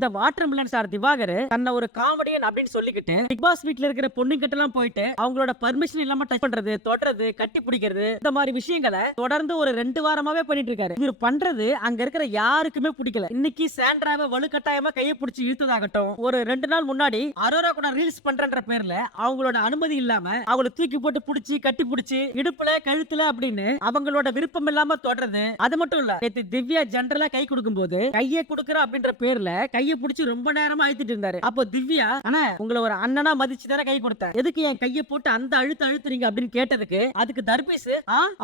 இந்த water melon sir Diwakar. தன்னை ஒரு காமெடியன் அப்படின்னு சொல்லிக்கிட்டு பிக் பாஸ் வீட்ல இருக்கிற பொண்ணுங்கிட்ட எல்லாம் போயிட்டு அவங்களோட பர்மிஷன் இல்லாம டச் பண்றது தொடறது கட்டி பிடிக்கிறது இந்த மாதிரி விஷயங்களை தொடர்ந்து ஒரு ரெண்டு வாரமாவே பண்ணிட்டு இருக்காரு. இவர் பண்றது அங்க இருக்கிற யாருக்குமே பிடிக்கல. இன்னைக்கு சாண்ட்ராவை வலுக்கட்டாயமா கையை பிடிச்சி இழுத்ததாகட்டும் ஒரு ரெண்டு நாள் முன்னாடி அரோரா கூட ரீல்ஸ் பண்றன்ற பேர்ல அவங்களோட அனுமதி இல்லாம அவங்கள தூக்கி போட்டு பிடிச்சி கட்டி பிடிச்சி இடுப்புல கழுத்துல அப்படின்னு அவங்களோட விருப்பம் இல்லாம தொடறது அது மட்டும் இல்ல நேத்து திவ்யா ஜென்ரலா கை கொடுக்கும் போது கையை கொடுக்கற அப்படின்ற பேர்ல கையை பிடிச்சி ரொம்ப நேரமா அழுத்திட்டு இருந்தாரு. அப்போ திவ்யா ஆனா உங்களை ஒரு அண்ணனா மதிச்சு தானே கை கொடுத்தேன். எதுக்கு என் கையை போட்டு அந்த அழுத்த அழுத்துறீங்க அப்படின்னு கேட்டதுக்கு அதுக்கு தர்பீஸ்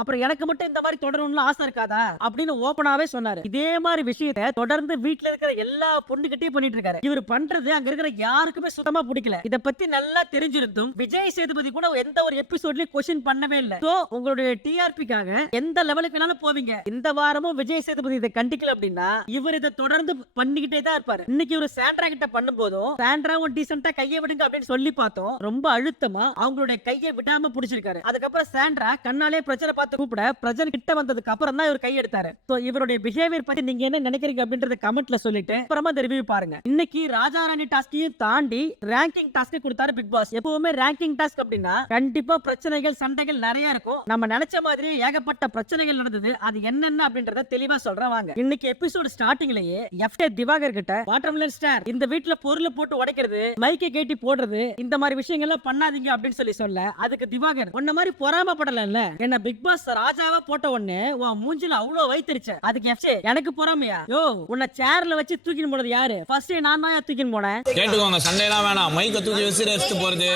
அப்புறம் எனக்கு மட்டும் இந்த மாதிரி தொடரணும்னு ஆசை இருக்காதா அப்படின்னு ஓபனாவே சொன்னாரு. இதே மாதிரி விஷயத்த தொடர்ந்து வீட்டுல இருக்கிற எல்லா பொண்ணுகிட்டயும் பண்ணிட்டு இருக்காரு. இவர் பண்றது அங்க இருக்கிற யாருக்குமே சுத்தமா பிடிக்கல. இத பத்தி நல்லா தெரிஞ்சிருந்தும் விஜய் சேதுபதி கூட எந்த ஒரு எபிசோட்லயும் கொஸ்டின் பண்ணவே இல்ல. சோ உங்களுடைய டிஆர்பிக்காக எந்த லெவலுக்கு வேணாலும் போவீங்க. இந்த வாரமும் விஜய் சேதுபதி இதை கண்டிக்கல அப்படின்னா இவர் இதை தொடர்ந்து பண்ணிக்கிட்டே தான் இருப்பாரு. இன்னைக்கு ஒரு சாண்ட்ரா கிட்ட பண்ணும்போதும் சாண்ட்ராவும் டீசெண்டா கையை விடுங்க அப்படின்னு சொல்லி பார்த்தோம். ரொம்ப அழுத்தமா அவங்களுடைய கையை விடாம பிடிச்சிருக்காரு. அதுக்கப்புறம் சாண்ட்ரா கண்ணாலே பிரச்சனை பார்த்து கூப்பிட பிரஜன் கிட்ட வந்ததுக்கு அப்புறம் தான் இவர் கை எடுத்தாரு. சோ இவருடைய பிஹேவியர் பத்தி நீங்க என்ன நினைக்கிறீங்க அப்படின்றத கமெண்ட்ல சொல்லிட்டு அப்புறமா இந்த ரிவ்யூ பாருங்க. இன்னைக்கு ராஜா ராணி டாஸ்கையும் தாண்டி ரேங்கிங் டாஸ்க் கொடுத்தாரு பிக் பாஸ் எப்பவுமே ரேங்கிங் டாஸ்க் அப்படின்னா கண்டிப்பா பிரச்சனைகள் சண்டைகள் நிறைய இருக்கும். நம்ம நினைச்ச மாதிரி ஏகப்பட்ட பிரச்சனைகள் நடந்தது. அது என்னென்ன அப்படின்றத தெளிவா சொல்றேன் வாங்க. இன்னைக்கு எபிசோடு ஸ்டார்டிங்லயே எஃப்டே திவாகர் கிட்ட வாட்டர் வாட்டர்மெலன் ஸ்டார் இந்த வீட்ல பொருளை போட்டு உடைக்கிறது மைக்கை கேட்டி போடுறது இந்த மாதிரி விஷயங்கள்லாம் பண்ணாதீங்க அப்படின்னு சொல்லி சொல்ல அதுக்கு திவாகர். உன்ன மாதிரி பொறாமப்படல என்ன பிக் பாஸ் ராஜாவா போட்ட உடனே உன் மூஞ்சில அவ்வளவு வைத்திருச்ச. அதுக்கு எனக்கு பொறாமையா? யோ உன்னை சேர்ல வச்சு தூக்கின்னு போனது யாரு? ஃபர்ஸ்ட் நான் தான் தூக்கின்னு போனேன். கேட்டுக்கோங்க சண்டையெல்லாம் வேணாம். மைக்கை தூக்கி விசிறி வச்சுட்டு போறது.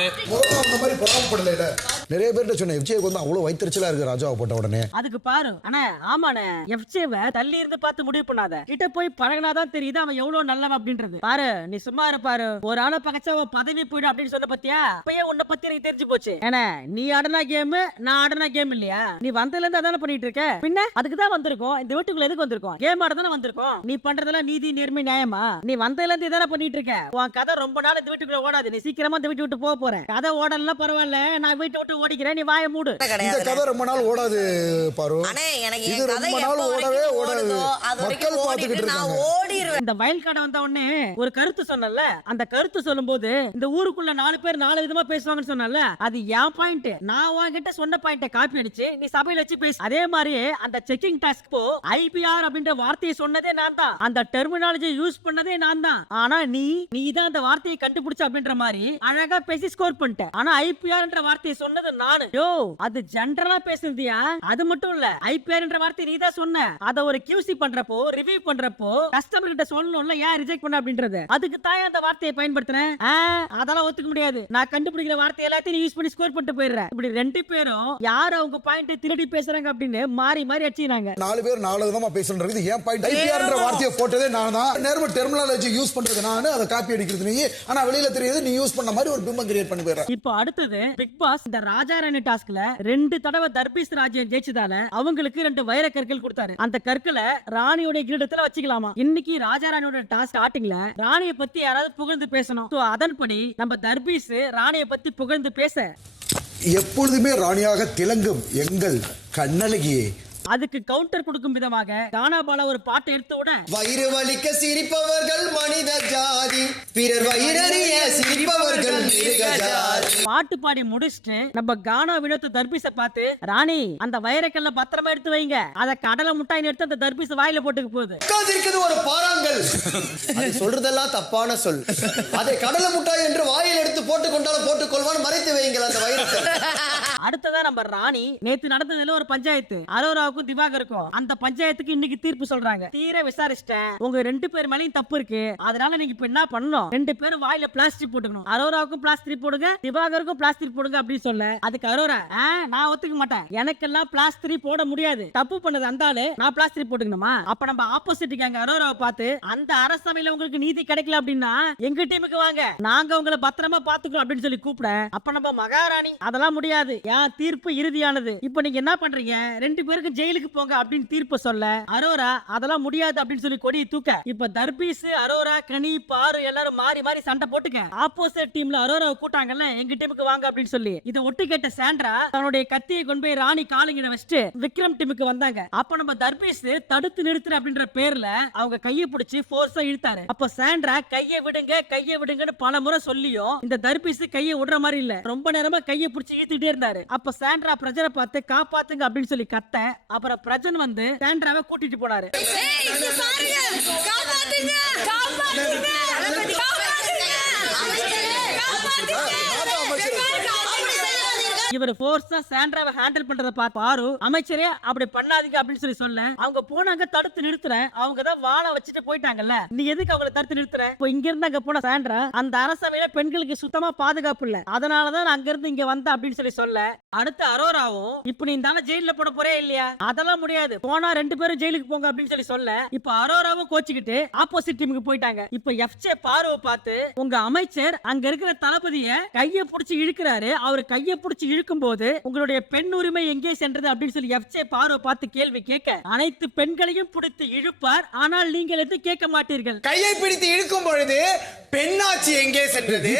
நிறைய பேர்கிட்ட சொன்ன எஃப்ஜேக்கு வந்து அவ்வளவு வைத்தறிச்சலா இருக்கு ராஜாவை போட்ட உடனே. அதுக்கு பாரு. அண்ணா ஆமாண்ணே எஃப்சேவ தள்ளி இருந்து பார்த்து முடிவு பண்ணாத. கிட்ட போய் பழகினாதான் தெரியுது அவன் எவ்வளவு நல்லவன் அப்படின்றது. பாரு நீ சும்மா இரு பாரு. ஒரு ஆளை பகச்சா அவன் பதவி போயிடும் அப்படின்னு சொன்ன பத்தியா? இப்பயே உன்னை பத்தி எனக்கு தெரிஞ்சு போச்சு. ஏன்னா நீ ஆடினா கேம் நான் ஆடினா கேம் இல்லையா? நீ வந்ததுல இருந்து அதான பண்ணிட்டு இருக்க? பின்ன அதுக்கு தான் வந்திருக்கோம். இந்த வீட்டுக்குள்ள எதுக்கு வந்திருக்கோம்? கேம் ஆட தானே வந்திருக்கோம். நீ பண்றதெல்லாம் நீதி நேர்மை நியாயமா? நீ வந்ததுல இருந்து இதான பண்ணிட்டு இருக்க? உன் கதை ரொம்ப நாள் இந்த வீட்டுக்குள்ள ஓடாது. நீ சீக்கிரமா இந்த வீட்டு விட்டு போக போற. கதை ஓடலாம் பரவாயில்ல. நான் வீட்டை விட்டு ஓடிக்கிறேன் நீ வாயை மூடு. இந்த கதை ரொம்ப நாள் ஓடாது பாரு. அண்ணே எனக்கு இது என் கதை ரொம்ப நாள் எப்போ ஓடவே வரைக்கும் ஓடாது ஓடுதோ. அது மக்கள் வரைக்கும் பார்த்துக்கிட்டு ஓடிட்டு நான் இருக்காங்க. ஓடிடுவேன் இந்த வயல் காடை வந்த உடனே ஒரு கருத்து சொன்னல அந்த கருத்து சொல்லும்போது இந்த ஊருக்குள்ள நாலு பேர் நாலு விதமா பேசுவாங்கன்னு சொன்னல அது என் பாயிண்ட் நான் உன்கிட்ட சொன்ன பாயிண்ட காப்பி அடிச்சு நீ சபையில வச்சு பேசு. அதே மாதிரி அந்த செக்கிங் டாஸ்க் போ ஐபிஆர் அப்படின்ற வார்த்தையை சொன்னதே நான் தான். அந்த டெர்மினாலஜி யூஸ் பண்ணதே நான் தான். ஆனா நீ நீ தான் அந்த வார்த்தையை கண்டுபிடிச்ச அப்படின்ற மாதிரி அழகா பேசி ஸ்கோர் பண்ணிட்ட. ஆனா ஐபிஆர் என்ற வார்த்தையை சொன்னது நானு. யோ அது ஜென்ரலா பேசுனதியா? அது மட்டும் இல்ல ஐபிஆர் என்ற வார்த்தை நீ தான் சொன்ன. அத ஒரு கியூசி பண்றப்போ ரிவ்யூ பண்றப்போ கஸ்டமர் கிட்ட சொல்லணும்ல ஏன் ரிஜெக்ட் பண்ண அப்படின்றது? அதுக்கு தான் அந்த வார்த்தையை பயன்படுத்துறேன் ஆ, அதெல்லாம் ஒத்துக்க முடியாது. நான் கண்டுபிடிக்கிற வார்த்தை எல்லாத்தையும் யூஸ் பண்ணி ஸ்கோர் பண்ணிட்டு போயிடுறேன் இப்படி ரெண்டு பேரும் யார் அவங்க பாயிண்ட் திருடி பேசுறாங்க அப்படின்னு மாறி மாறி அடிச்சுனாங்க நாலு பேர் நாலு விதமா பேசுறது ஏன் பாயிண்ட் ஐபிஆர்ன்ற வார்த்தையை போட்டதே நான் தான். நேர்ம டெர்மினாலஜி யூஸ் பண்றது நான். அதை காப்பி அடிக்கிறது நீ. ஆனா வெளியில தெரியுது நீ யூஸ் பண்ண மாதிரி ஒரு பிம்பம் கிரியேட் பண்ணி போயிடுற. இப்போ அடுத்தது பிக் பாஸ் இந்த ராஜா ராணி டாஸ்க்ல ரெண்டு தடவை தர்பீஸ் ராஜ்யம் ஜெயிச்சதால அவங்களுக்கு ரெண்டு வைர கற்கள் கொடுத்தாரு. அந்த கற்களை ராணியோட கிரீடத்துல வச்சுக்கலாமா? இன்னைக்கு ராஜா ராணியோட டாஸ்க் ஸ்டார்டிங்ல ராணியை பத்தி யாராவது புகழ்ந்து பேசணும். அதன்படி நம்ம தர்பீஸ் ராணியை பத்தி புகழ்ந்து பேச. எப்பொழுதுமே ராணியாக திலங்கும் எங்கள் கண்ணழகியே அதுக்கு கவுண்டர் கொடுக்கும் விதமாக கானாபாலா ஒரு பாட்டை எடுத்த உடனே வயிறு வலிக்க சிரிப்பவர்கள் மனித ஜாதி. பிறர் வயிறறிய சிரிப்பவர்கள் பாட்டு பாடி முடிச்சுட்டு நம்ம கானா வினோத் தர்பீஸ பார்த்து ராணி அந்த வைரக்கல்ல பத்திரமா எடுத்து வைங்க. அத கடலை முட்டாய் எடுத்து அந்த தர்பீஸ் வாயில போட்டுக்க போகுது. ஒரு பாறாங்கல். அது சொல்றதெல்லாம் தப்பான சொல். அதை கடலை முட்டாய் என்று வாயில் எடுத்து போட்டுக் கொண்டாலும் போட்டுக் கொள்வான் மறைத்து வையுங்கள் அந்த வைரத்தை. அடுத்ததா நம்ம ராணி நேத்து நடந்ததுல ஒரு பஞ்சாயத்து. அரோராவுக்கும் திவாகருக்கும் அந்த பஞ்சாயத்துக்கு இன்னைக்கு தீர்ப்பு சொல்றாங்க. தீர விசாரிச்சிட்டேன். உங்க ரெண்டு பேர் மேலயும் தப்பு இருக்கு. அதனால நீங்க இப்ப என்ன பண்ணணும்? ரெண்டு பேரும் வாயில பிளாஸ்டிக் போட்டுக்கணும். அரோராவுக்கும் பிளாஸ்டிக் போடுங்க திவாகருக்கும் பிளாஸ்டிக் போடுங்க அப்படின்னு சொல்ல. அதுக்கு அரோரா நான் ஒத்துக்க மாட்டேன். எனக்கெல்லாம் பிளாஸ்டிக் போட முடியாது. தப்பு பண்ணது அந்த ஆளு நான் பிளாஸ்டிக் போட்டுக்கணுமா? அப்ப நம்ம ஆப்போசிட் கேங்க அரோராவை பார்த்து அந்த அரசமையில உங்களுக்கு நீதி கிடைக்கல அப்படின்னா எங்க டீமுக்கு வாங்க. நாங்க உங்களை பத்திரமா பாத்துக்கிறோம் அப்படின்னு சொல்லி கூப்பிட அப்ப நம்ம மகாராணி அதெல்லாம் முடியாது. ஏன் தீர்ப்பு இறுதியானது. இப்ப நீங்க என்ன பண்றீங்க? ரெண்டு பேருக்கு ஜெயிலுக்கு போங்க அப்படின்னு தீர்ப்பு சொல்ல அரோரா அதெல்லாம் முடியாது அப்படின்னு சொல்லி கொடி தூக்க. இப்ப தர்பீஸ் அரோரா கனி பாரு எல்லாரும் மாறி மாறி சண்டை போட்டுக்க. ஆப்போசிட் டீம்ல அரோரா கூட்டாங்கல்ல எங்க டீமுக்கு வாங்க அப்படின்னு சொல்லி. இதை ஒட்டு கேட்ட சாண்ட்ரா தன்னுடைய கத்தியை கொண்டு போய் ராணி காலிங்கிட வச்சுட்டு விக்ரம் டீமுக்கு வந்தாங்க. அப்ப நம்ம தர்பீஸ் தடுத்து நிறுத்துற அப்படின்ற பேர்ல அவங்க கையை பிடிச்சி ஃபோர்ஸா இழுத்தாரு. அப்ப சாண்ட்ரா கையை விடுங்க கையை விடுங்கன்னு பல முறை சொல்லியும் இந்த தர்பீஸ் கையை விடுற மாதிரி இல்ல. ரொம்ப நேரமா கையை பிடிச்சி இழுத்துட்டே இருந்தாரு. அப்ப சாண்ட்ரா பிரஜனை பார்த்து காப்பாத்துங்க அப்படின்னு சொல்லி கத்த. அப்புறம் பிரஜன் வந்து சாண்ட்ராவை கூட்டிட்டு போனாரு. ஏய், இங்க பாருங்க. காப்பாத்துங்க. காப்பாத்துங்க. காப்பாத்துங்க. காப்பாத்துங்க. அப்படி செய்யாதீர்கள். இவர் ஃபோர்ஸா சாண்ட்ராவை ஹேண்டில் பண்றத பார்த்து பாரு. அமைச்சரே அப்படி பண்ணாதீங்க அப்படின்னு சொல்லி சொல்ல. அவங்க போனாங்க தடுத்து நிறுத்துறேன் அவங்க தான் வாழை வச்சுட்டு போயிட்டாங்கல்ல. நீ எதுக்கு அவங்களை தடுத்து நிறுத்துற? இப்போ இங்க இருந்து அங்க போன சாண்ட்ரா அந்த அரசவையில பெண்களுக்கு சுத்தமா பாதுகாப்பு இல்ல. அதனாலதான் நான் அங்க இருந்து இங்க வந்த அப்படின்னு சொல்லி சொல்ல. அடுத்து அரோராவும் இப்போ நீ தானே ஜெயில போட போறே இல்லையா? அதெல்லாம் முடியாது. போனா ரெண்டு பேரும் ஜெயிலுக்கு போங்க அப்படின்னு சொல்லி சொல்ல. இப்போ அரோராவும் கோச்சிக்கிட்டு ஆப்போசிட் டீமுக்கு போயிட்டாங்க. இப்போ எஃப்ஜே பார்வை பார்த்து உங்க அமைச்சர் அங்க இருக்கிற தளபதிய கைய புடிச்சு இழுக்கிறாரு. அவர் கைய புடிச்சு இழுக்கும் போது உங்களுடைய பெண் உரிமை எங்கே சென்றது அப்படின்னு சொல்லி எஃப்ஜே பார்வை பார்த்து கேள்வி கேட்க அனைத்து பெண்களையும் பிடித்து இழுப்பார். ஆனால் நீங்கள் எதுவும் கேட்க மாட்டீர்கள்? கையை பிடித்து இழுக்கும் பொழுது பெண்ணாட்சி எங்கே சென்றது.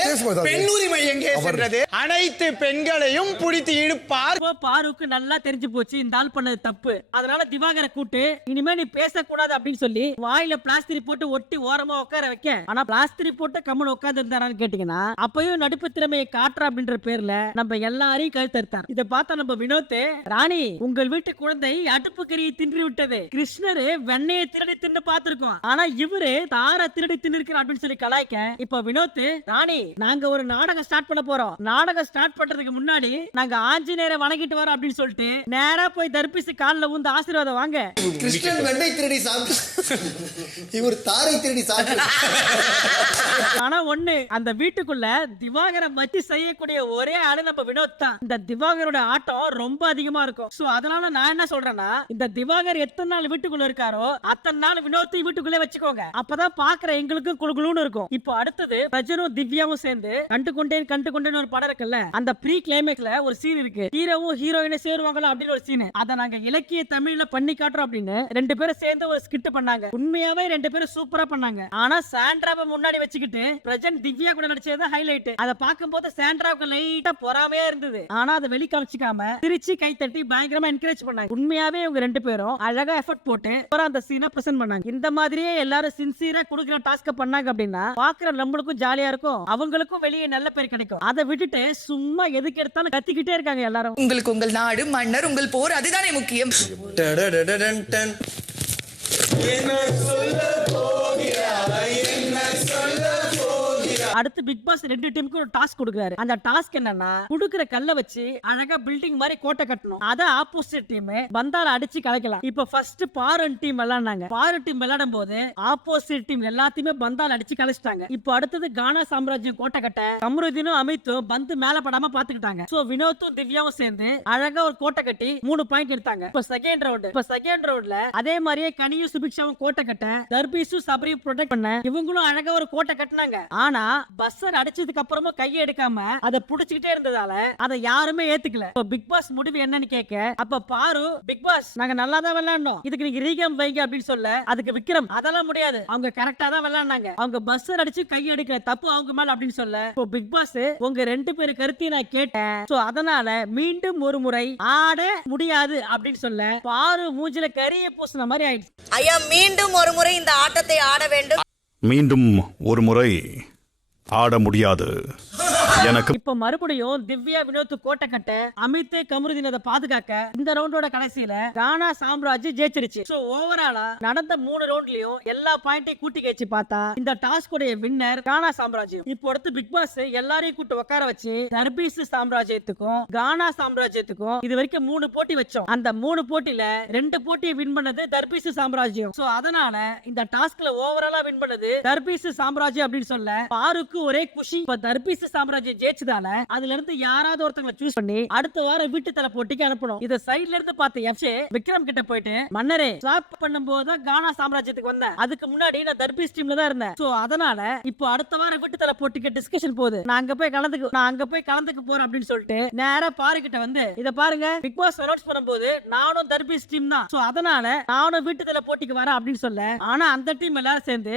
பெண் உரிமை எங்கே சென்றது? அனைத்து பெண்களையும் பிடித்து இழுப்பார். பாருக்கு நல்லா தெரிஞ்சு போச்சு இந்த ஆள் பண்ணது தப்பு. அதனால திவாகரை கூட்டு இனிமே நீ பேசக்கூடாது அப்படின்னு சொல்லி வாயில பிளாஸ்டிக் போட்டு ஒட்டி ஓரமா உட்கார வைக்க. ஆனா பிளாஸ்டிக் போட்டு கம்முன்னு உட்கார்ந்து இருந்தாரான்னு கேட்டீங்கன்னா அப்பயும் நடிப்பு திறமையை காட்டுற அப்படின்ற பேர்ல நம்ம எல்லாரையும் கழுத்தறுத்தார் இதை பார்த்தா நம்ம வினோத் ராணி உங்கள் வீட்டு குழந்தை அடுப்பு கறியை தின்று விட்டது கிருஷ்ணரு வெண்ணையை திருடி தின்னு பார்த்திருக்கோம். ஆனா இவரு தார திருடி தின்னுருக்கிறார் அப்படின்னு சொல்லி கலாய்க்க இப்ப வினோத் ராணி நாங்க ஒரு நாடகம் ஸ்டார்ட் பண்ண போறோம். நாடகம் ஸ்டார்ட் பண்றதுக்கு முன்னாடி நாங்க ஆஞ்சநேயரை வணங்கிட்டு வரோம் அப்படின்னு சொல்லிட்டு நேரா போய் தர்பிசி கால்ல ஊந்து ஆசீர்வாதம் வாங்க. கிருஷ்ணன் வெண்ணை திருடி சாப்பிட்டு இவர் தாரை திருடி சாப்பிட்டு ஆனா ஒண்ணு அந்த வீட்டுக்குள்ள திவாகரை வச்சு செய்யக்கூடிய ஒரே ஆளு நம்ம வினோத் தான். இந்த திவாகரோட ஆட்டம் ரொம்ப அதிகமா இருக்கும். சோ அதனால நான் என்ன சொல்றேன்னா இந்த திவாகர் எத்தனை நாள் வீட்டுக்குள்ள இருக்காரோ அத்தனை நாள் வினோத்தையும் வீட்டுக்குள்ளே வச்சுக்கோங்க. அப்பதான் பாக்குற எங்களுக்கும் குழுகுழுன்னு இருக்கும். இப்போ அடுத்தது பிரஜனும் திவ்யாவும் சேர்ந்து கண்டு கொண்டேன் கண்டு கொண்டேன்னு ஒரு படம் இருக்குல்ல அந்த ப்ரீ கிளைமேக்ஸ்ல ஒரு சீன் இருக்கு. ஹீரோவும் ஹீரோயினை சேருவாங்களா அப்படின்னு ஒரு சீன் அதை நாங்க இலக்கிய தமிழ்ல பண்ணி காட்டுறோம் அப்படின்னு ரெண்டு பேரும் சேர்ந்து ஒரு ஸ்கிட் பண்ணாங்க. உண்மையாவே ரெண்டு பேரும் சூப்பரா பண்ணாங்க. ஆனா சாண்ட்ராவை முன்னாடி வச்சுக்கிட்டு பிரஜன் திவ்யா கூட நடிச்சது ஹைலைட் அதை பார்க்கும்போது சாண்ட்ராவுக்கு லைட்டா பொறாமையா இருந்தது. ஆனா அதை வெளி காமிச்சிக்காம திருச்சி கை தட்டி பயங்கரமா என்கரேஜ் பண்ணாங்க. உண்மையாவே இவங்க ரெண்டு பேரும் அழகா எஃபர்ட் போட்டு அந்த சீனை பிரசன்ட் பண்ணாங்க. இந்த மாதிரியே எல்லாரும் சின்சியரா கொடுக்குற டாஸ்க பண்ணாங்க அப்படின்னா பாக்குற நம்மளுக்கும் ஜாலியா இருக்கும். அவங்களுக்கும் வெளியே நல்ல பேர் கிடைக்கும். அதை விட்டுட்டு சும்மா எதுக்கு எடுத்தாலும் கத்திக்கிட்டே இருக்காங்க எல்லாரும். உங்களுக்கு உங்கள் நாடு மன்னர் உங்கள் போர் அதுதானே முக்கியம். டடடடடன் டன். அடுத்து பிக் பாஸ் ரெண்டு டீமுக்கு ஒரு டாஸ்க் கொடுக்குறாரு. அந்த டாஸ்க் என்னன்னா குடுக்குற கல்ல வச்சு அழகா பில்டிங் மாதிரி கோட்டை கட்டணும். அத ஆப்போசிட் டீம் பந்தால அடிச்சு கலைக்கலாம். இப்ப ஃபர்ஸ்ட் பாரன் டீம் விளாடினாங்க பாரன் டீம் விளையாடும் போது ஆப்போசிட் டீம் எல்லாத்தையுமே பந்தால் அடிச்சு கலைச்சிட்டாங்க. இப்போ அடுத்தது கானா சாம்ராஜ்யம் கோட்டை கட்ட கமருதீனும் அமித்தும் பந்து மேல படாம பாத்துக்கிட்டாங்க. சோ வினோத்தும் திவ்யாவும் சேர்ந்து அழகா ஒரு கோட்டை கட்டி மூணு பாயிண்ட் எடுத்தாங்க. இப்போ செகண்ட் ரவுண்ட் இப்போ செகண்ட் ரவுண்ட்ல அதே மாதிரியே கனியும் சுபிக்ஷாவும் கோட்டை கட்ட தர்பீஸும் சபரியும் ப்ரொடெக்ட் பண்ண இவங்களும் அழகா ஒரு கோட்டை கட்டினாங்க. ஆனா பஸ்ஸர் அடிச்சதுக்கு அப்புறமும் கையை எடுக்காம அதை புடிச்சுக்கிட்டே இருந்ததால அதை யாருமே ஏத்துக்கல. இப்போ பிக் பாஸ் முடிவு என்னன்னு கேட்க அப்ப பாரு பிக் பாஸ் நாங்க நல்லா தான் விளையாண்டோம் இதுக்கு நீங்க ரீகம் வைங்க அப்படின்னு சொல்ல அதுக்கு விக்ரம் அதெல்லாம் முடியாது. அவங்க கரெக்டா தான் விளையாண்டாங்க அவங்க பஸ்ஸர் அடிச்சு கை எடுக்கிற தப்பு அவங்க மேல அப்படின்னு சொல்ல இப்போ பிக் பாஸ் உங்க ரெண்டு பேரு கருத்தையும் நான் கேட்டேன். சோ அதனால மீண்டும் ஒரு முறை ஆட முடியாது அப்படின்னு சொல்ல பாரு மூஞ்சில கரிய பூசின மாதிரி ஆயிடுச்சு. ஐயா மீண்டும் ஒரு முறை இந்த ஆட்டத்தை ஆட வேண்டும். மீண்டும் ஒரு முறை ஆட முடியாது. எனக்கு இப்ப மறுபடியும் திவ்யா வினோத் கோட்டை கட்ட அமித் கமருதீன் அதை பாதுகாக்க இந்த ரவுண்டோட கடைசியில கானா சாம்ராஜ் ஜெயிச்சிருச்சு. சோ ஓவராலா நடந்த மூணு ரவுண்ட்லயும் எல்லா பாயிண்டையும் கூட்டி கழிச்சு பார்த்தா இந்த டாஸ்க் உடைய வின்னர் கானா சாம்ராஜ்யம் இப்போ அடுத்து பிக் பாஸ் எல்லாரையும் கூட்டு உட்கார வச்சு தர்பீஸ் சாம்ராஜ்யத்துக்கும் கானா சாம்ராஜ்யத்துக்கும் இது வரைக்கும் மூணு போட்டி வச்சோம். அந்த மூணு போட்டியில ரெண்டு போட்டியை வின் பண்ணது தர்பீஸ் சாம்ராஜ்யம் சோ அதனால இந்த டாஸ்க்ல ஓவராலா வின் பண்ணது தர்பீஸ் சாம்ராஜ்யம் அப்படின்னு சொல்ல பாருக்கு ஒரே குஷி. இப்ப தர்பீஸ் சாம்ராஜ்யம் கொஞ்சம் ஜெயிச்சதால அதுல இருந்து யாராவது ஒருத்தவங்களை சூஸ் பண்ணி அடுத்த வாரம் வீட்டு தலை போட்டிக்கு அனுப்பணும். இத சைட்ல இருந்து பார்த்த எஃப்சி விக்ரம் கிட்ட போயிட்டு மன்னரே ஸ்வாப் பண்ணும்போது தான் கானா சாம்ராஜ்யத்துக்கு வந்தேன். அதுக்கு முன்னாடி நான் தர்பி ஸ்ட்ரீம்ல தான் இருந்தேன். சோ அதனால இப்போ அடுத்த வாரம் வீட்டு தலை போட்டிக்கு டிஸ்கஷன் போகுது. நான் அங்க போய் கலந்துக்கு நான் அங்க போய் கலந்துக்கு போறேன் அப்படின்னு சொல்லிட்டு நேரா பாரு கிட்ட வந்து இத பாருங்க பிக் பாஸ் அனௌன்ஸ் பண்ணும்போது நானும் தர்பி ஸ்ட்ரீம் தான். சோ அதனால நானும் வீட்டு தலை போட்டிக்கு வரேன் அப்படின்னு சொல்ல. ஆனா அந்த டீம் எல்லாரும் சேர்ந்து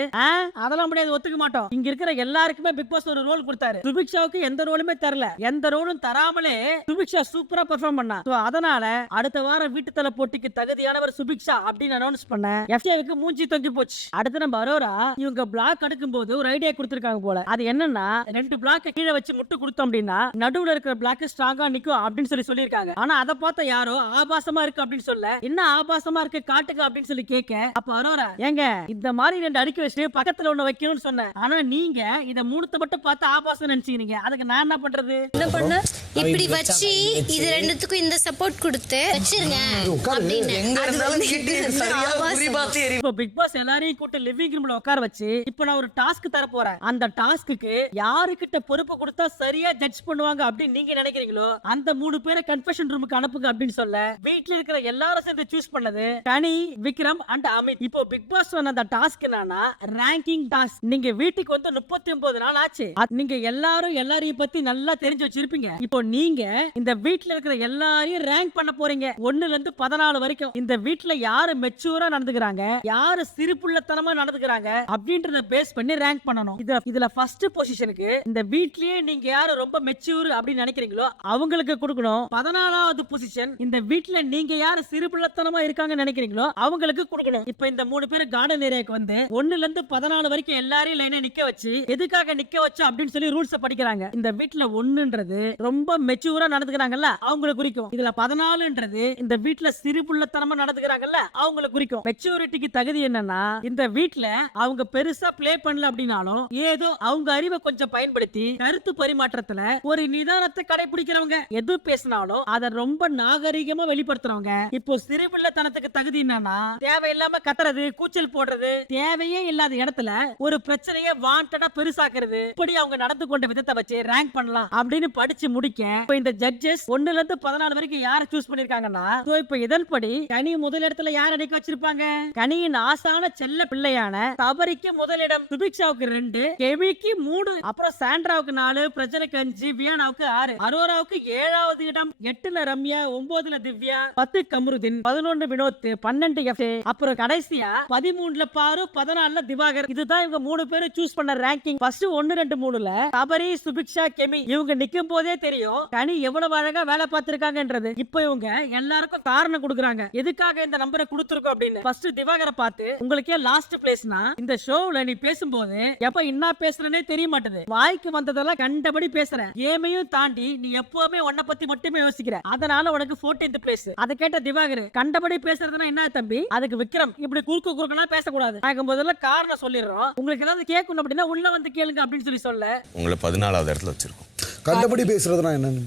அதெல்லாம் முடியாது ஒத்துக்க மாட்டோம். இங்க இருக்கிற எல்லாருக்குமே பிக் பாஸ் ஒரு ரோல் கொடுத்தாரு. சுபிக்ஷாவுக்கு எந்த ரோலுமே தரல. எந்த ரோலும் தராமலே சுபிக்ஷா சூப்பரா பெர்ஃபார்ம் பண்ணா. அதனால அடுத்த வாரம் வீட்டு தலை போட்டிக்கு தகுதியானவர் சுபிக்ஷா அப்படின்னு அனௌன்ஸ் பண்ண எஃப்ஏவுக்கு மூஞ்சி தொங்கி போச்சு. அடுத்து நம்ம அரோரா இவங்க பிளாக் அடுக்கும் போது ஒரு ஐடியா கொடுத்திருக்காங்க போல. அது என்னன்னா ரெண்டு பிளாக் கீழே வச்சு முட்டு கொடுத்தோம் அப்படின்னா நடுவுல இருக்கிற பிளாக் ஸ்ட்ராங்கா நிக்கும் அப்படின்னு சொல்லி சொல்லியிருக்காங்க. ஆனா அதை பார்த்த யாரோ ஆபாசமா இருக்கு அப்படின்னு சொல்ல என்ன ஆபாசமா இருக்கு காட்டுங்க அப்படின்னு சொல்லி கேட்க அப்ப அரோரா ஏங்க இந்த மாதிரி ரெண்டு அடுக்கி வச்சுட்டு பக்கத்துல ஒண்ணு வைக்கணும்னு சொன்னேன். ஆனா நீங்க இத மூணுத்த மட்டும் பார்த்து ஆபாசம் நினைச்சீங்க அதுக்கு நான் என்ன பண்றது? என்ன பண்ண? இப்படி வச்சு இது ரெண்டுத்துக்கும் இந்த சப்போர்ட் கொடுத்து வச்சிருங்க இப்போ பிக் பாஸ் எல்லாரையும் கூட்டு லிவிங் ரூம்ல உட்கார வச்சு இப்போ நான் ஒரு டாஸ்க் தர போறேன். அந்த டாஸ்க்கு யாருக்கிட்ட பொறுப்பு கொடுத்தா சரியா ஜட்ஜ் பண்ணுவாங்க அப்படின்னு நீங்க நினைக்கிறீங்களோ அந்த மூணு பேரை கன்ஃபெஷன் ரூமுக்கு அனுப்புங்க அப்படின்னு சொல்ல வீட்ல இருக்கிற எல்லாரும் சேர்ந்து சூஸ் பண்ணது கனி விக்ரம் அண்ட் அமித். இப்போ பிக் பாஸ் சொன்ன அந்த டாஸ்க் என்னன்னா ரேங்கிங் டாஸ்க் நீங்க வீட்டுக்கு வந்து முப்பத்தி ஒன்பது நாள் ஆச்சு. நீங்க எல்லாரும் எல்லாரையும் பத்தி நல்லா தெரிஞ்சு வச்சிருப்பீங்க. இப்போ நீங்க இந்த வீட்ல இருக்கிற எல்லாரையும் ரேங்க் பண்ண போறீங்க. ஒண்ணுல இருந்து பதினாலு வரைக்கும். இந்த வீட்ல யாரு மெச்சூரா நடந்துக்கிறாங்க? யாரு சிறுபுள்ளத்தனமா நடந்துக்கிறாங்க? அப்படின்றத பேஸ் பண்ணி ரேங்க் பண்ணணும். இதுல இதுல ஃபர்ஸ்ட் பொசிஷனுக்கு இந்த வீட்லயே நீங்க யாரு ரொம்ப மெச்சூர் அப்படின்னு நினைக்கிறீங்களோ அவங்களுக்கு கொடுக்கணும். பதினாலாவது பொசிஷன் இந்த வீட்ல நீங்க யாரு சிறுபுள்ளத்தனமா இருக்காங்கன்னு நினைக்கிறீங்களோ அவங்களுக்கு கொடுக்கணும். இப்போ இந்த மூணு பேர் கார்டன் ஏரியாக்கு வந்து ஒண்ணுல இருந்து பதினாலு வரைக்கும் எல்லாரையும் லைனா நிக்க வச்சு எதுக்காக நிக்க வச்சு அப்படின்னு சொல்லி ரூல்ஸ் படிக்கிறாங்க. இந்த வீட்ல ஒண்ணுன்றது ரொம்ப மெச்சூரா நடந்துக்கிறாங்கல்ல அவங்களை குறிக்கும். இதுல பதினாலுன்றது இந்த வீட்டுல சிறுபுள்ளத்தனமா நடந்துக்கிறாங்கல்ல அவங்களை குறிக்கும். மெச்சூரிட்டிக்கு தகுதி என்னன்னா இந்த வீட்டுல அவங்க பெருசா பிளே பண்ணல அப்படின்னாலும் ஏதோ அவங்க அறிவை கொஞ்சம் பயன்படுத்தி கருத்து பரிமாற்றத்துல ஒரு நிதானத்தை கடைபிடிக்கிறவங்க எது பேசினாலும் அதை ரொம்ப நாகரிகமா வெளிப்படுத்துறவங்க. இப்போ சிறுபிள்ளைத்தனத்துக்கு தகுதி என்னன்னா தேவையில்லாம கத்துறது கூச்சல் போடுறது தேவையே இல்லாத இடத்துல ஒரு பிரச்சனையை வாண்டடா பெருசாக்குறது. இப்படி அவங்க நடந்து கொண்ட விதத்தை வச்சு ரேங்க் பண்ணலாம் அப்படின்னு படிச்சு முடிக்க இப்போ இந்த ஜட்ஜஸ் ஒன்னுல இருந்து பதினாலு வரைக்கும் யாரை சூஸ் பண்ணிருக்காங்கன்னா so இப்போ இதன்படி கனி முதலிடத்துல யார் அடிக்க வச்சிருப்பாங்க? கனியின் ஆசான செல்ல பிள்ளையான சபரிக்கு முதலிடம் சுபிக்ஷாவுக்கு ரெண்டு கெவிக்கு மூணு அப்புறம் சாண்ட்ராவுக்கு நாலு பிரஜனுக்கு அஞ்சு வியானாவுக்கு ஆறு அரோராவுக்கு ஏழாவது இடம் எட்டுல ரம்யா ஒன்பதுல திவ்யா பத்து கமருதின் பதினொன்னு வினோத் பன்னெண்டு எஃப் அப்புறம் கடைசியா பதிமூணுல பாரு பதினாலுல திவாகர். இதுதான் இவங்க மூணு பேரும் சூஸ் பண்ண ரேங்கிங் ஃபர்ஸ்ட் ஒன்னு ரெண்டு மூணுல சபரி சுபிக்ஷா கெமி. இவங்க நிக்கும் போதே தெரியும் கனி எவ்வளவு அழகா வேலை பார்த்திருக்காங்கன்றது. இப்போ இவங்க எல்லாருக்கும் காரணம் கொடுக்குறாங்க. எதுக்காக இந்த நம்பரை கொடுத்துருக்கோம் அப்படின்னு. ஃபர்ஸ்ட் திவாகரை பார்த்து உங்களுக்கே லாஸ்ட் பிளேஸ்னா இந்த ஷோவுல நீ பேசும்போது எப்ப என்ன பேசுறேனே தெரிய மாட்டேது. வாய்க்கு வந்ததெல்லாம் கண்டபடி பேசுறேன். கேமையும் தாண்டி நீ எப்பவுமே உன்னை பத்தி மட்டுமே யோசிக்கிற. அதனால உனக்கு 14th பிளேஸ் அதை கேட்ட திவாகர் கண்டபடி பேசுறதுன்னா என்ன தம்பி? அதுக்கு விக்ரம் இப்படி குறுக்கு குறுக்கெல்லாம் பேசக்கூடாது. நாங்க முதல்ல காரணம் சொல்லிடுறோம். உங்களுக்கு ஏதாவது கேட்கணும் அப்படின்னா உள்ள வந்து கேளுங்க அப்படின்னு சொல்லி சொல்ல. உங்களை பதினாலாவது இடத்துல வச்சிருக்கோம். கண்டபடி பேசுறதுனா என்னன்னு?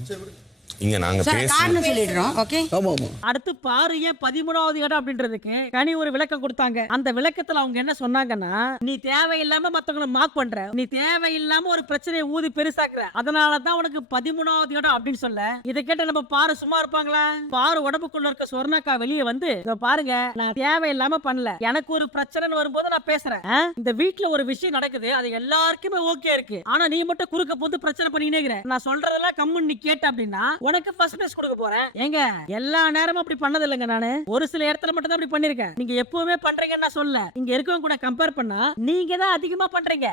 இங்க நாங்க பேசுறோம் சொல்லிடுறோம் ஓகே ஆமா ஆமா அடுத்து பாரு ஏன் பதிமூணாவது இடம் அப்படின்றதுக்கு கனி ஒரு விளக்கம் கொடுத்தாங்க. அந்த விளக்கத்துல அவங்க என்ன சொன்னாங்கன்னா நீ தேவையில்லாம மத்தவங்களை மார்க் பண்ற. நீ தேவையில்லாம ஒரு பிரச்சனையை ஊதி பெருசாக்குற. அதனாலதான் உனக்கு பதிமூணாவது இடம் அப்படின்னு சொல்ல. இதை கேட்ட நம்ம பாரு சும்மா இருப்பாங்களா? பாரு உடம்புக்குள்ள இருக்க சொர்ணக்கா வெளியே வந்து "இதோ பாருங்க நான் தேவையில்லாம பண்ணல. எனக்கு ஒரு பிரச்சனைன்னு வரும்போது நான் பேசுறேன்? இந்த வீட்ல ஒரு விஷயம் நடக்குது. அது எல்லாருக்குமே ஓகே இருக்கு. ஆனா நீ மட்டும் குறுக்க போது பிரச்சனை பண்ணினே நான் சொல்றதெல்லாம் கம்முன்னு நீ கேட்ட அப்படின்னா உனக்கு ஃபர்ஸ்ட் பிளேஸ் கொடுக்க போறேன். ஏங்க எல்லா நேரமும் அப்படி பண்ணது இல்லைங்க நானு. ஒரு சில இடத்துல மட்டும் தான் அப்படி பண்ணிருக்கேன். நீங்க எப்பவுமே பண்றீங்கன்னு நான் சொல்ல இங்க இருக்கவங்க கூட கம்பேர் பண்ணா நீங்க தான் அதிகமா பண்றீங்க?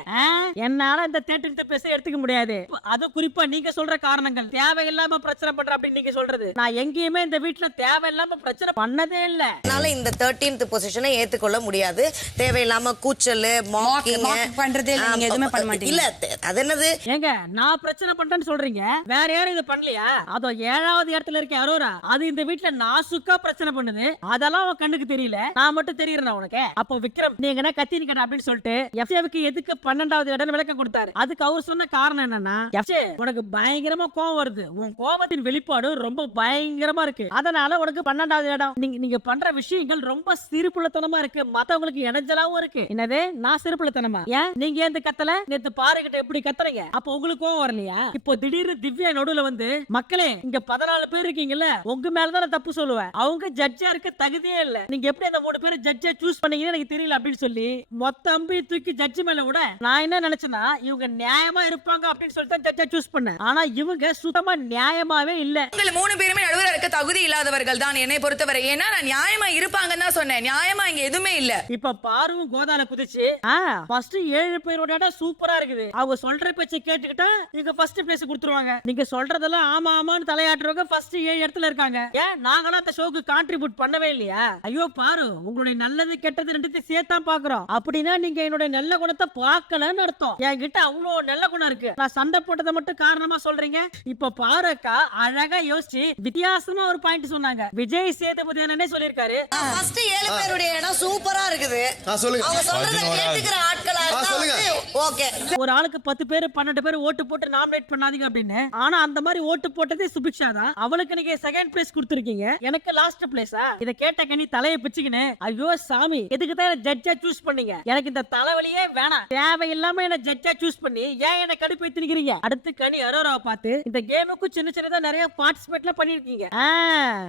என்னால இந்த தேட்டர் பேச எடுத்துக்க முடியாது. அது குறிப்பா நீங்க சொல்ற காரணங்கள். தேவையில்லாம பிரச்சனை பண்ற அப்படின்னு நீங்க சொல்றது. நான் எங்கேயுமே இந்த வீட்டுல தேவையில்லாம பிரச்சனை பண்ணதே இல்ல. அதனால இந்த தேர்ட்டீன்த் பொசிஷனை ஏத்துக்கொள்ள முடியாது. தேவையில்லாம கூச்சல் மாக்கிங் பண்றதே இல்ல, நீங்க எதுவுமே பண்ண மாட்டீங்க. இல்ல அது என்னது? ஏங்க நான் பிரச்சனை பண்றேன்னு சொல்றீங்க. வேற யாரும் இது பண்ணலையா? அது அதோ ஏழாவது இடத்துல இருக்க அரோரா அது இந்த வீட்டுல நாசுக்கா பிரச்சனை பண்ணுது. அதெல்லாம் அவன் கண்ணுக்கு தெரியல. நான் மட்டும் தெரியறேன் உனக்கு. அப்போ விக்ரம் நீங்க என்ன கத்தி நிக்கிற அப்படின்னு சொல்லிட்டு எஃப்ஏவுக்கு எதுக்கு பன்னெண்டாவது இடம் விளக்கம் கொடுத்தாரு. அதுக்கு அவர் சொன்ன காரணம் என்னன்னா எஃப்ஏ உனக்கு பயங்கரமா கோவம் வருது. உன் கோபத்தின் வெளிப்பாடு ரொம்ப பயங்கரமா இருக்கு. அதனால உனக்கு பன்னெண்டாவது இடம். நீங்க நீங்க பண்ற விஷயங்கள் ரொம்ப சிறுபுள்ளத்தனமா இருக்கு. மத்தவங்களுக்கு இணைஞ்சலாவும் இருக்கு. என்னது? நான் சிறுபுள்ளத்தனமா? ஏன்? நீங்க ஏன் கத்தல? நேத்து பாருகிட்ட எப்படி கத்துறீங்க? அப்ப உங்களுக்கு கோவம் வரலையா? இப்போ திடீர்னு திவ்யா நடுவுல வந்து மக்களே இங்க பதினாலு பேர் இருக்கீங்கல்ல உங்க மேலதான் நான் தப்பு சொல்லுவேன். அவங்க ஜட்ஜா இருக்க தகுதியே இல்ல. நீங்க எப்படி அந்த மூணு பேரை ஜட்ஜா சூஸ் பண்ணீங்கன்னு எனக்கு தெரியல அப்படின்னு சொல்லி மொத்த அம்பி தூக்கி ஜட்ஜ் மேல விட நான் என்ன நினைச்சேன்னா இவங்க நியாயமா இருப்பாங்க அப்படின்னு சொல்லிட்டு தான் ஜட்ஜா சூஸ் பண்ணேன். ஆனா இவங்க சுத்தமா நியாயமாவே இல்ல. உங்கள் மூணு பேருமே நடுவரா இருக்க தகுதி இல்லாதவர்கள் தான் என்னை பொறுத்தவரை. ஏன்னா நான் நியாயமா இருப்பாங்கன்னு தான் சொன்னேன். நியாயமா இங்க எதுவுமே இல்ல. இப்ப பாருவும் கோதால குதிச்சு. ஃபர்ஸ்ட் ஏழு பேரோட சூப்பரா இருக்குது. அவங்க சொல்ற பேச்சை கேட்டுக்கிட்டா நீங்க ஃபர்ஸ்ட் பிளேஸ் கொடுத்துருவாங்க. நீங்க சொல்றதெல்லாம் ஆமா ஆமான்னு தலையாட்டுறவங்க ஃபர்ஸ்ட் ஏழு இடத்துல இருக்காங்க. ஏன்? நாங்களாம் அந்த ஷோக்கு கான்ட்ரிபியூட் பண்ணவே இல்லையா? ஐயோ பாரு உங்களுடைய நல்லது கெட்டது ரெண்டுத்தையும் சேர்த்தான் பாக்குறோம். அப்படின்னா நீங்க என்னுடைய நல்ல குணத்தை பார்க்கலன்னு அர்த்தம். என்கிட்ட அவ்வளவு நல்ல குணம் இருக்கு. நான் சண்டை போட்டதை மட்டும் காரணமா சொல்றீங்க? இப்ப பாருக்கா அழகா யோசிச்சு வித்தியாசமா ஒரு பாயிண்ட் சொன்னாங்க. விஜய் சேதுபதி என்னன்னே சொல்லியிருக்காரு. ஃபர்ஸ்ட் ஏழு பேருடைய இடம் சூப்பரா இருக்குது. சொல்லுங்க. அவங்க சொல்றத கேட்டுக்கிற ஆட்களா சொல்லுங்க. ஓகே ஒரு ஆளுக்கு பத்து பேர் பன்னெண்டு பேர் ஓட்டு போட்டு நாமினேட் பண்ணாதீங்க அப்படின்னு. ஆனா அந்த மாதிரி ஓட்டு போட்டதே சுபிக்ஷா தான் அவளுக்கு நீங்க செகண்ட் பிளேஸ் கொடுத்துருக்கீங்க. எனக்கு லாஸ்ட் பிளேஸா இத கேட்ட கனி தலையை பிச்சுக்கின்னு ஐயோ சாமி எதுக்கு தான் ஜட்ஜா சூஸ் பண்ணீங்க? எனக்கு இந்த தலைவலியே வேணாம். தேவையில்லாம என்ன ஜட்ஜா சூஸ் பண்ணி ஏன் என்ன கடுப்பு திணிக்கிறீங்க அடுத்து கனி அரோராவை பார்த்து இந்த கேமுக்கும் சின்ன சின்னதா நிறைய பார்ட்டிசிபேட்லாம் பண்ணிருக்கீங்க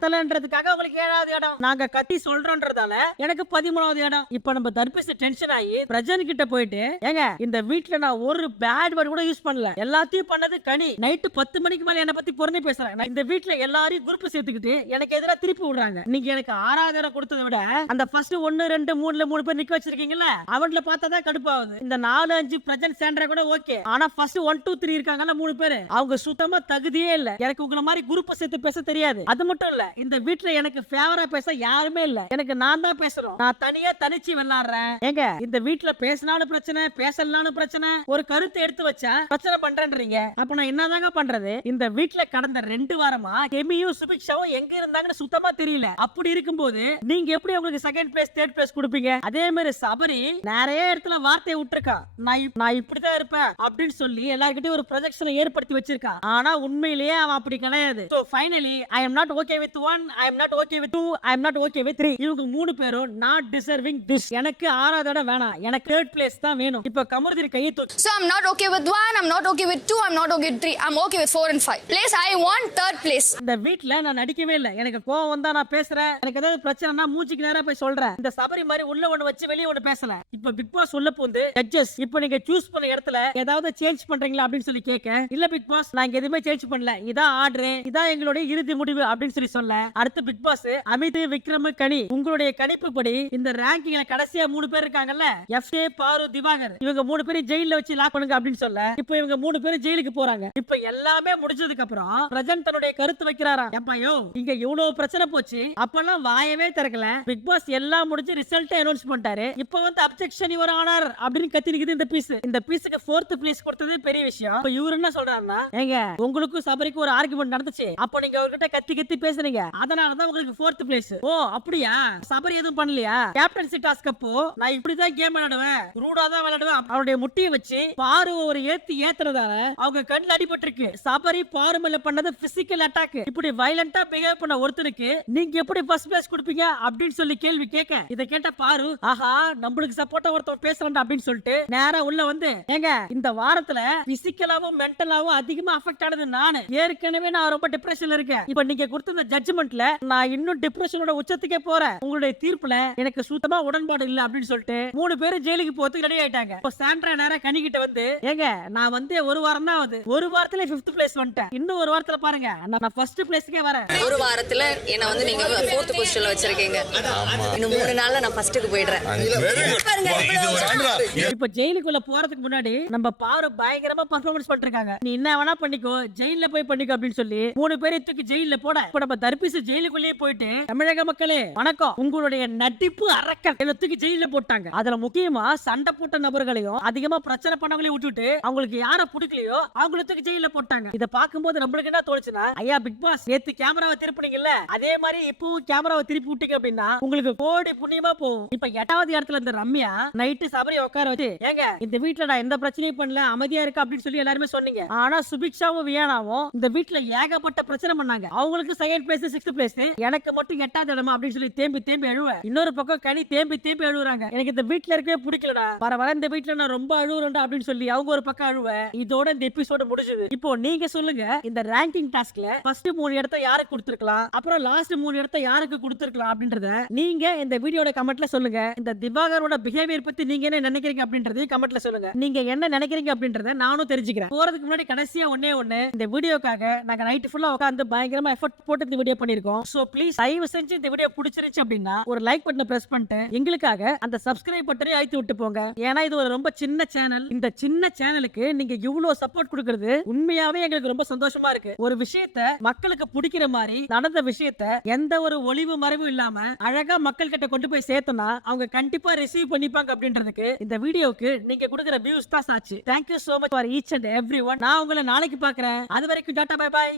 தலைன்றதுக்காக உங்களுக்கு ஏழாவது இடம். நாங்க கத்தி சொல்றோன்றதால எனக்கு பதிமூணாவது இடம். இப்ப நம்ம தர்பிஸ் டென்ஷன் ஆகி பிரஜன் கிட்ட போயிட்டு ஏங்க இந்த வீட்ல நான் ஒரு பேட் வேர்ட் கூட யூஸ் பண்ணல. எல்லாத்தையும் பண்ணது கனி. நைட்டு பத்து மணிக்கு மேல என்ன பத்தி பொறுமை பேசுறாங்க நான் இந்த வீட்டுல எல்லாரையும் குரூப் சேர்த்துக்கிட்டு எனக்கு எதிராக திருப்பி விடுறாங்க. நீங்க எனக்கு ஆராதனை கொடுத்ததை விட அந்த ஃபர்ஸ்ட் ஒன்னு ரெண்டு மூணுல மூணு பேர் நிக்க வச்சிருக்கீங்கல்ல அவன்ல பார்த்தா தான் கடுப்பாகுது. இந்த நாலு அஞ்சு பிரஜன் சேண்டரை கூட ஓகே ஆனா ஃபர்ஸ்ட் ஒன் டூ த்ரீ இருக்காங்கல்ல மூணு பேர் அவங்க சுத்தமா தகுதியே இல்ல. எனக்கு உங்களை மாதிரி குரூப் சேர்த்து பேச தெரியாது. அது மட்டும் இல்ல இந்த வீட்டுல எனக்கு ஃபேவரா பேச யாருமே இல்ல. எனக்கு நான் தான் பேசுறோம் நான் தனியா தனிச்சு விளாடுறேன் ஏங்க இந்த வீட்டுல பேசினாலும் பிரச்சனை பேசலனாலும் பிரச்சனை. ஒரு கருத்தை எடுத்து வச்சா பிரச்சனை பண்றேன்றீங்க. அப்ப நான் என்னதாங்க பண்றது? இந்த வீட்டுல கடந்த ரெண்டு வாரமா கெமியும் சுபிக்ஷாவும் எங்க இருந்தாங்கன்னு சுத்தமா தெரியல. அப்படி இருக்கும்போது நீங்க எப்படி உங்களுக்கு செகண்ட் பிளேஸ் தேர்ட் பிளேஸ் கொடுப்பீங்க? அதே மாதிரி சபரி நிறைய இடத்துல வார்த்தையை விட்டுருக்கா. நான் நான் இப்படிதான் இருப்பேன் அப்படின்னு சொல்லி எல்லார்கிட்டயும் ஒரு ப்ரொஜெக்ஷனை ஏற்படுத்தி வச்சிருக்கா. ஆனா உண்மையிலேயே அவன் அப்படி கிடையாது. So finally I am not okay with one I am not okay with two I am not okay with three இவங்க மூணு பேரும் நாட் டிசர்விங் திஸ் எனக்கு ஆறாவது இடம் வேணாம். எனக்கு தேர்ட் பிளேஸ் தான் வேணும். இப்போ கமருதிரி கையை தூக்கி So I'm not okay with one, I'm not okay with two, I'm not okay with three, I'm okay with four and five. Place I want third place இந்த வீட்ல நான் நடிக்கவே இல்ல. எனக்கு கோவம் வந்தா நான் பேசுறேன். எனக்கு ஏதாவது பிரச்சனைனா மூச்சுக்கு நேரா போய் சொல்றேன். இந்த சபரி மாதிரி உள்ள ஒண்ணு வச்சு வெளிய ஒண்ணு பேசல. இப்ப பிக் பாஸ் உள்ள போந்து ஜட்ஜஸ் இப்போ நீங்க சூஸ் பண்ண இடத்துல ஏதாவது சேஞ்ச் பண்றீங்களா அப்படின்னு சொல்லி கேட்க இல்ல பிக் பாஸ் நான் இங்க எதுவுமே சேஞ்ச் பண்ணல. இதான் ஆர்டர். இதான் எங்களுடைய இறுதி முடிவு அப்படின்னு சொல்லி சொல்ல. அடுத்து பிக் பாஸ் அமித் விக்ரம் கனி. உங்களுடைய கணிப்புப்படி இந்த ரேங்கிங்ல கடைசியா மூணு பேர் இருக்காங்கல்ல? எஃப் ஏ பாரு திவாகர் இவங்க மூணு பேரும் ஜெயில வச்சு லாக் பண்ணுங்க அப்படின்னு சொல்ல. இப்போ இவங்க மூணு பேரும் ஜெயிலுக்கு போறாங்க. இப்போ எல்லாமே முடிஞ்சதுக்கு அப்புறம் பிரஜன் தன்னுடைய கருத்து வைக்கிறாரா? எப்பயோ இங்க இவ்வளவு பிரச்சனை போச்சு. அப்பெல்லாம் வாயவே திறக்கல. பிக் பாஸ் எல்லாம் முடிஞ்சு ரிசல்ட் அனௌன்ஸ் பண்ணிட்டாரு. இப்போ வந்து அப்செக்ஷன் யுவர் ஆனர் அப்படின்னு கத்தி நிக்குது இந்த பீஸ் இந்த பீஸுக்கு ஃபோர்த் பிளேஸ் கொடுத்தது பெரிய விஷயம். இப்போ இவர் என்ன சொல்றாருன்னா ஏங்க உங்களுக்கும் சபரிக்கும் ஒரு ஆர்குமெண்ட் நடந்துச்சு. அப்போ நீங்க அவர்கிட்ட கத்தி கத்தி பேசுறீங்க அதனாலதான் உங்களுக்கு ஃபோர்த் பிளேஸ் ஓ அப்படியா? சபரி எதுவும் பண்ணலையா? கேப்டன்சி டாஸ்க் அப்போ நான் இப்படிதான் கேம் விளையாடுவேன். ரூடா தான் விளையாடுவேன். அவருடைய முட்டியை வச்சு பாரு ஒரு ஏத்தி ஏத்துறதால அவங்க கண்ணுல அடிபட்டு இருக்கு சபரி பாரு மேல பண்ணது பிசிக்கல் அட்டாக் இப்படி வயலண்டா பிஹேவ் பண்ண ஒருத்தனுக்கு நீங்க எப்படி ஃபர்ஸ்ட் பிளேஸ் கொடுப்பீங்க அப்படின்னு சொல்லி கேள்வி கேட்க இத கேட்ட பாரு ஆஹா நம்மளுக்கு சப்போர்ட்டா ஒருத்தன் பேசுறான் அப்படின்னு சொல்லிட்டு நேரா உள்ள வந்து ஏங்க இந்த வாரத்துல பிசிக்கலாவும் மென்டலாவும் அதிகமா அஃபெக்ட் ஆனது நானு. ஏற்கனவே நான் ரொம்ப டிப்ரெஷன்ல இருக்கேன். இப்ப நீங்க கொடுத்த ஜட்ஜ்மெண்ட்ல நான் இன்னும் டிப்ரெஷனோட உச்சத்துக்கே போறேன். உங்களுடைய தீர்ப்புல எனக்கு சுத்தமா உடன்பாடு இல்ல அப்படின்னு சொல்லிட்டு மூணு பேரும் ஜெயிலுக்கு போறதுக்கு ரெடி ஆயிட்டாங்க. இப்போ சாண்ட்ரா நேரா கனிக்கிட்ட வந்து ஏங்க நான் வந்து ஒரு வாரம் தான் ஆகுது. ஒரு வாரத்துல பிப்த் பிளேஸ் வந்துட்டேன். இன்னும் ஒரு வாரத்துல பாருங்க. நான் ஃபர்ஸ்ட் பிளேஸ்க்கே வரேன். ஒரு வாரத்துல என்ன வந்து நீங்க ஃபோர்த் பொசிஷன்ல வச்சிருக்கீங்க. இன்னும் மூணு நாள்ல நான் ஃபர்ஸ்ட்டுக்கு போயிடுறேன். இப்ப ஜெயிலுக்குள்ள போறதுக்கு முன்னாடி நம்ம பாரு பயங்கரமா பர்ஃபார்மன்ஸ் பண்ணிருக்காங்க நீ என்ன வேணா பண்ணிக்கோ ஜெயில போய் பண்ணிக்கோ அப்படின்னு சொல்லி மூணு பேரை தூக்கி ஜெயில போட. இப்ப நம்ம தர்பிசு ஜெயிலுக்குள்ளேயே போயிட்டு தமிழக மக்களே வணக்கம். உங்களுடைய நடிப்பு அரக்கன் என்ன தூக்கி ஜெயில போட்டாங்க. அதுல முக்கியமா சண்டை போட்ட நபர்களையும் அதிகமா பிரச்சனை பண்ணவங்களையும் விட்டுட்டு அவங்களுக்கு யார பிடிக்கலையோ அவங்கள தூக்கி ஜெயில போட்டாங்க. இத பாக்கும்போது நம்மளுக்கு என்ன தோணுச்சுன்னா ஐயா பிக் பாஸ் நேத்து கேமராவை திருப்பினீங்கல்ல அதே மாதிரி இப்பவும் கேமராவை திருப்பி விட்டீங்க அப்படின்னா உங்களுக்கு கோடி புண்ணியமா போகும். இப்ப எட்டாவது இடத்துல இந்த ரம்யா நைட்டு சபரி உட்கார வச்சு ஏங்க இந்த வீட்டுல நான் எந்த பிரச்சனையும் பண்ணல அமைதியா இருக்கு அப்படின்னு சொல்லி எல்லாருமே சொன்னீங்க. ஆனா சுபிக்ஷாவும் வியானாவும் இந்த வீட்டுல ஏகப்பட்ட பிரச்சனை பண்ணாங்க. அவங்களுக்கு செகண்ட் பிளேஸ் சிக்ஸ்த் பிளேஸ் எனக்கு மட்டும் எட்டாவது இடமா அப்படின்னு சொல்லி தேம்பி தேம்பி அழுவ. இன்னொரு பக்கம் கனி தேம்பி தேம்பி அழுவுறாங்க. எனக்கு இந்த வீட்டுல இருக்கவே பிடிக்கலடா. வர வர இந்த வீட்டுல நான் ரொம்ப அழுவுறேன்டா அப்படின்னு சொல்லி அவங்க ஒரு பக்கம் அழுவ. இதோட இந்த எபிசோட முடிஞ்சது. இப்போ நீங்க சொல்லுங்க இந்த ரேங்க் ரேங்கிங் டாஸ்க்ல ஃபர்ஸ்ட் மூணு இடத்த யாருக்கு கொடுத்துருக்கலாம்? அப்புறம் லாஸ்ட் மூணு இடத்த யாருக்கு கொடுத்துருக்கலாம் அப்படின்றத நீங்க இந்த வீடியோட கமெண்ட்ல சொல்லுங்க. இந்த திவாகரோட பிஹேவியர் பத்தி நீங்க என்ன நினைக்கிறீங்க அப்படின்றதையும் கமெண்ட்ல சொல்லுங்க. நீங்க என்ன நினைக்கிறீங்க அப்படின்றத நானும் தெரிஞ்சுக்கிறேன். போறதுக்கு முன்னாடி கடைசியா ஒன்னே ஒண்ணு இந்த வீடியோக்காக நாங்க நைட் ஃபுல்லா உட்காந்து பயங்கரமா எஃபர்ட் போட்டு இந்த வீடியோ பண்ணிருக்கோம் சோ ப்ளீஸ் தயவு செஞ்சு இந்த வீடியோ பிடிச்சிருச்சு அப்படின்னா ஒரு லைக் பட்டனை பிரஸ் பண்ணிட்டு எங்களுக்காக அந்த சப்ஸ்கிரைப் பட்டனை அழுத்தி விட்டு போங்க. ஏன்னா இது ஒரு ரொம்ப சின்ன சேனல் இந்த சின்ன சேனலுக்கு நீங்க இவ்வளவு சப்போர்ட் கொடுக்கறது உண்மையாவே எங்களுக்கு ரொம்ப சந்தோஷமா இருக்கு. ஒரு விஷயத்த மக்களுக்கு பிடிக்கிற மாதிரி நடந்த விஷயத்த எந்த ஒரு ஒளிவு மறைவும் இல்லாம அழகா மக்கள் கிட்ட கொண்டு போய் சேர்த்தோம்னா அவங்க கண்டிப்பா ரிசீவ் பண்ணிப்பாங்க அப்படின்றதுக்கு இந்த வீடியோக்கு நீங்க கொடுக்குற வியூஸ் தான் சாட்சி thank you so much for each and every one நான் உங்களை நாளைக்கு பாக்குறேன் அது வரைக்கும் டாட்டா பை பாய்